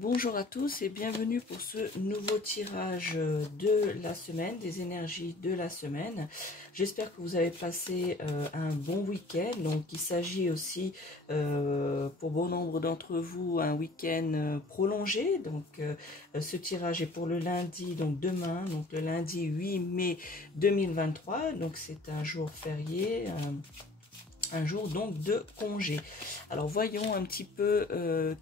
Bonjour à tous et bienvenue pour ce nouveau tirage de la semaine, des énergies de la semaine. J'espère que vous avez passé un bon week-end. Donc il s'agit aussi pour bon nombre d'entre vous un week-end prolongé. Donc ce tirage est pour le lundi, donc demain, donc le lundi 8 mai 2023. Donc c'est un jour férié. Un jour donc de congé. Alors voyons un petit peu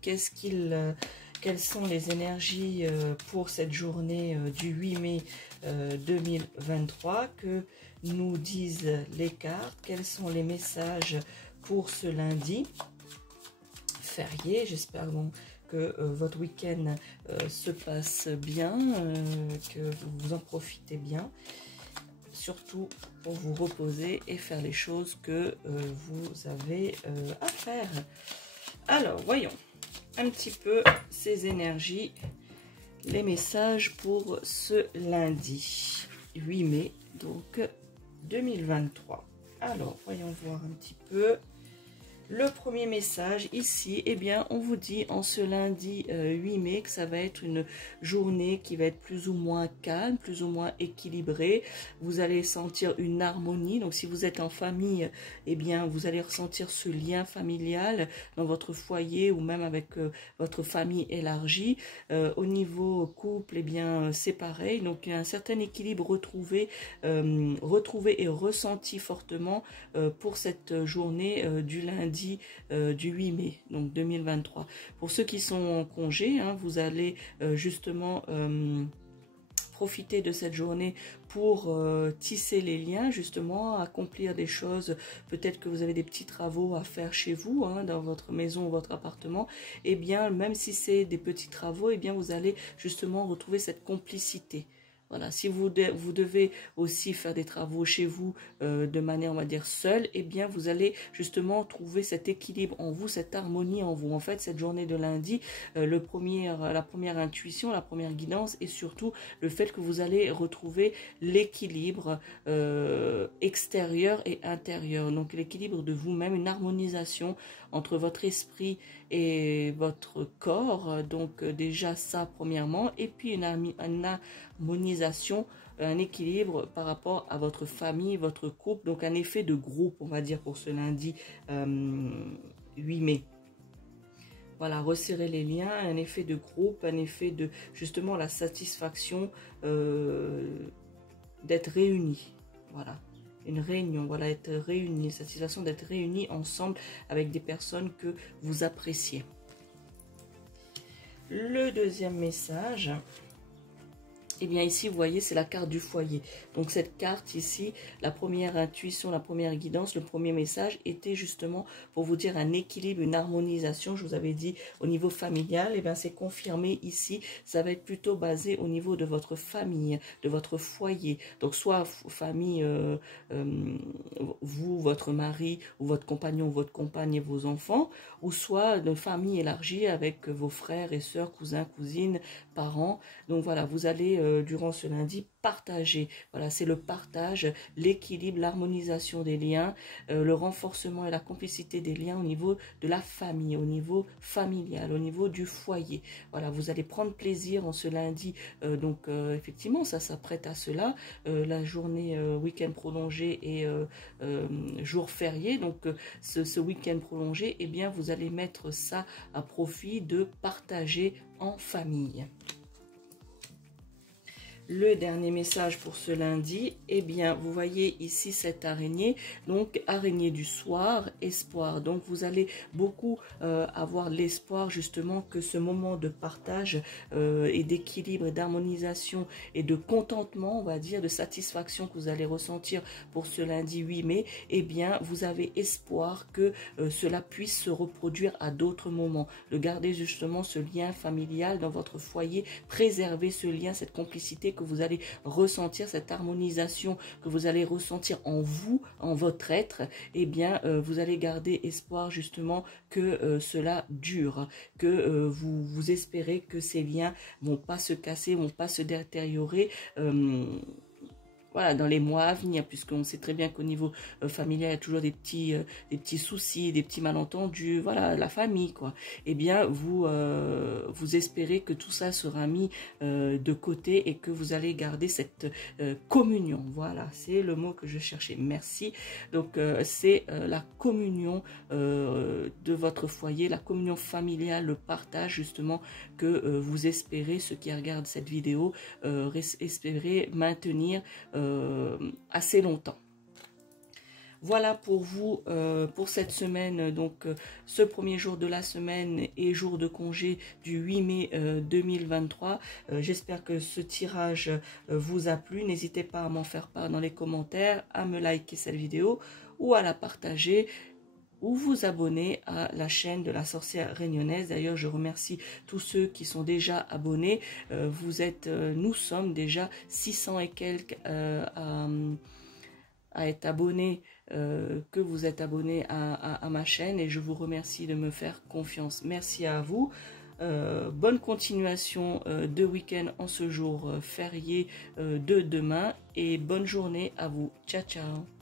quelles sont les énergies pour cette journée du 8 mai 2023, que nous disent les cartes, quels sont les messages pour ce lundi férié. J'espère donc que votre week-end se passe bien, que vous en profitez bien. Surtout pour vous reposer et faire les choses que vous avez à faire. Alors, voyons un petit peu ces énergies, les messages pour ce lundi 8 mai, donc 2023. Alors, voyons voir un petit peu. Le premier message ici, eh bien, on vous dit en ce lundi 8 mai que ça va être une journée qui va être plus ou moins calme, plus ou moins équilibrée. Vous allez sentir une harmonie. Donc, si vous êtes en famille, eh bien, vous allez ressentir ce lien familial dans votre foyer ou même avec votre famille élargie. Au niveau couple, eh bien, c'est pareil. Donc, il y a un certain équilibre retrouvé et ressenti fortement pour cette journée du lundi du 8 mai, donc 2023. Pour ceux qui sont en congé, hein, vous allez justement profiter de cette journée pour tisser les liens, justement, accomplir des choses. Peut-être que vous avez des petits travaux à faire chez vous, hein, dans votre maison ou votre appartement. Et bien, même si c'est des petits travaux, et bien, vous allez justement retrouver cette complicité. Voilà, si vous devez aussi faire des travaux chez vous de manière, on va dire, seule, eh bien, vous allez justement trouver cet équilibre en vous, cette harmonie en vous. En fait, cette journée de lundi, la première intuition, la première guidance et surtout le fait que vous allez retrouver l'équilibre extérieur et intérieur. Donc, l'équilibre de vous-même, une harmonisation entre votre esprit et votre corps. Donc, déjà ça, premièrement. Et puis, une harmonisation, un équilibre par rapport à votre famille, votre couple, donc un effet de groupe, on va dire, pour ce lundi 8 mai. Voilà, resserrer les liens, un effet de groupe, un effet de, justement, la satisfaction d'être réunis. Voilà, une réunion, voilà, être réunis, satisfaction d'être réunis ensemble avec des personnes que vous appréciez. Le deuxième message, et bien ici, vous voyez, c'est la carte du foyer. Donc cette carte ici, la première intuition, la première guidance, le premier message était justement pour vous dire un équilibre, une harmonisation. Je vous avais dit au niveau familial, et bien c'est confirmé ici. Ça va être plutôt basé au niveau de votre famille, de votre foyer. Donc soit famille, vous, votre mari ou votre compagnon, votre compagne et vos enfants, ou soit de famille élargie avec vos frères et sœurs, cousins, cousines, parents. Donc voilà, vous allez durant ce lundi partager. Voilà, c'est le partage, l'équilibre, l'harmonisation des liens, le renforcement et la complicité des liens au niveau de la famille, au niveau familial, au niveau du foyer. Voilà, vous allez prendre plaisir en ce lundi. Donc effectivement, ça s'apprête à cela. La journée week-end prolongé et jour férié. Donc ce week-end prolongé, eh bien vous allez mettre ça à profit de partager en famille. Le dernier message pour ce lundi, eh bien, vous voyez ici cette araignée, donc araignée du soir, espoir. Donc, vous allez beaucoup avoir l'espoir justement que ce moment de partage et d'équilibre et d'harmonisation et de contentement, on va dire, de satisfaction que vous allez ressentir pour ce lundi 8 mai, eh bien, vous avez espoir que cela puisse se reproduire à d'autres moments. De garder justement ce lien familial dans votre foyer, préserver ce lien, cette complicité que vous allez ressentir, cette harmonisation que vous allez ressentir en vous, en votre être, eh bien, vous allez garder espoir justement que cela dure, que vous espérez que ces liens vont pas se casser, vont pas se détériorer, voilà, dans les mois à venir, puisqu'on sait très bien qu'au niveau familial, il y a toujours des petits soucis, des petits malentendus, voilà, la famille, quoi. Eh bien, vous espérez que tout ça sera mis de côté et que vous allez garder cette communion. Voilà, c'est le mot que je cherchais. Merci. Donc, c'est la communion de votre foyer, la communion familiale, le partage, justement, que vous espérez, ceux qui regardent cette vidéo, espérez maintenir assez longtemps. Voilà pour vous, pour cette semaine, donc ce premier jour de la semaine et jour de congé du 8 mai 2023. J'espère que ce tirage vous a plu. N'hésitez pas à m'en faire part dans les commentaires, à me liker cette vidéo ou à la partager, ou vous abonner à la chaîne de la sorcière réunionnaise. D'ailleurs, je remercie tous ceux qui sont déjà abonnés. Nous sommes déjà 600 et quelques à être abonnés, que vous êtes abonnés à ma chaîne, et je vous remercie de me faire confiance. Merci à vous. Bonne continuation de week-end en ce jour férié de demain, et bonne journée à vous. Ciao, ciao.